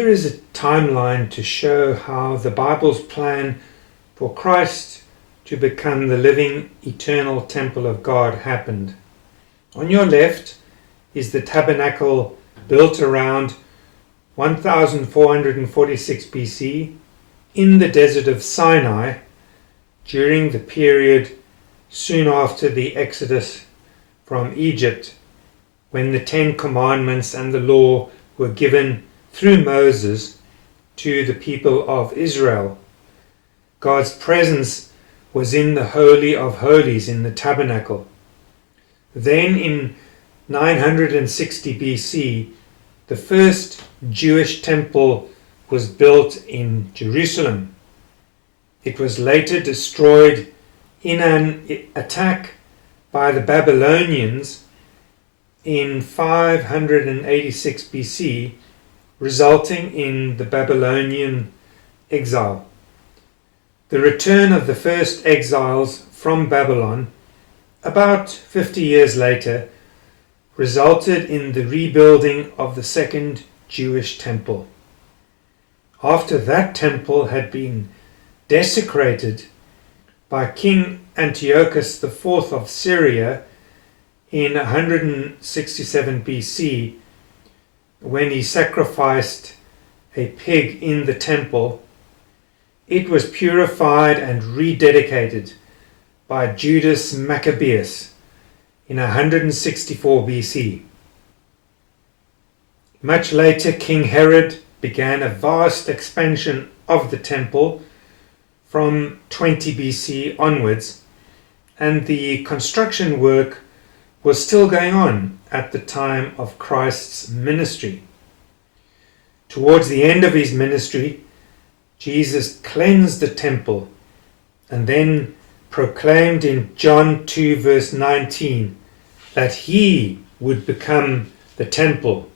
here is a timeline to show how the Bible's plan for Christ to become the living, eternal temple of God happened. On your left is the tabernacle built around 1446 BC in the desert of Sinai during the period soon after the Exodus from Egypt, when the Ten Commandments and the law were given through Moses to the people of Israel. God's presence was in the Holy of Holies in the tabernacle. Then in 960 BC, the first Jewish temple was built in Jerusalem. It was later destroyed in an attack by the Babylonians in 586 BC, resulting in the Babylonian exile. The return of the first exiles from Babylon, about 50 years later, resulted in the rebuilding of the second Jewish temple. After that temple had been desecrated by King Antiochus IV of Syria in 167 BC, when he sacrificed a pig in the temple, it was purified and rededicated by Judas Maccabeus in 164 BC. Much later, King Herod began a vast expansion of the temple from 20 BC onwards, and the construction work was still going on at the time of Christ's ministry. Towards the end of his ministry, Jesus cleansed the temple and then proclaimed in John 2 verse 19 that he would become the temple.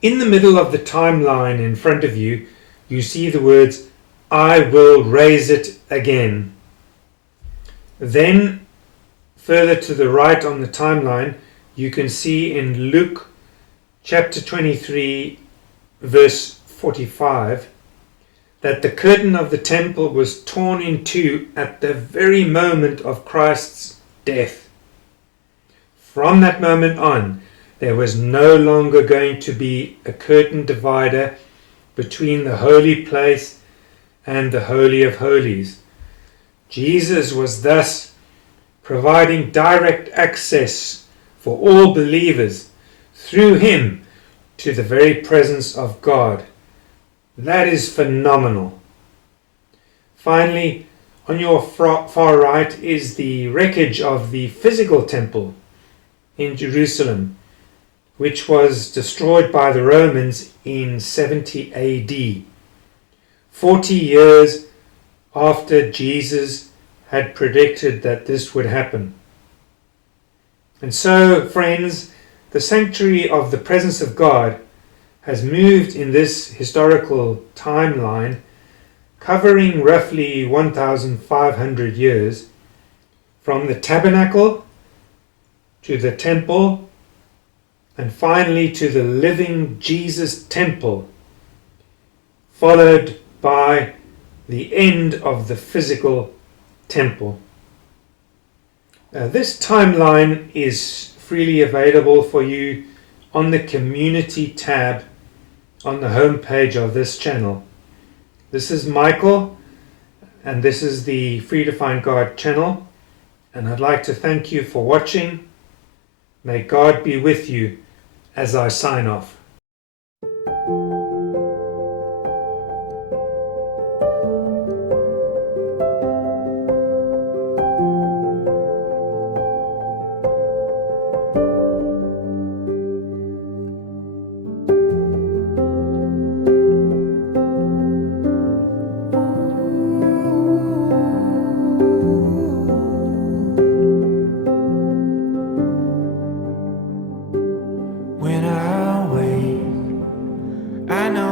In the middle of the timeline in front of you, you see the words, "I will raise it again." Then, further to the right on the timeline, you can see in Luke chapter 23 verse 45 that the curtain of the temple was torn in two at the very moment of Christ's death. From that moment on, there was no longer going to be a curtain divider between the holy place and the Holy of Holies. Jesus was thus providing direct access for all believers through him to the very presence of God. That is phenomenal. Finally, on your far right is the wreckage of the physical temple in Jerusalem, which was destroyed by the Romans in 70 AD, 40 years after Jesus had predicted that this would happen. And so, friends, the sanctuary of the presence of God has moved in this historical timeline, covering roughly 1,500 years, from the tabernacle to the temple, and finally to the living Jesus temple, followed by the end of the physical temple. This timeline is freely available for you on the community tab on the home page of this channel. This is Michael, and this is the Free to Find God channel, and I'd like to thank you for watching. May God be with you as I sign off. When I wake, I know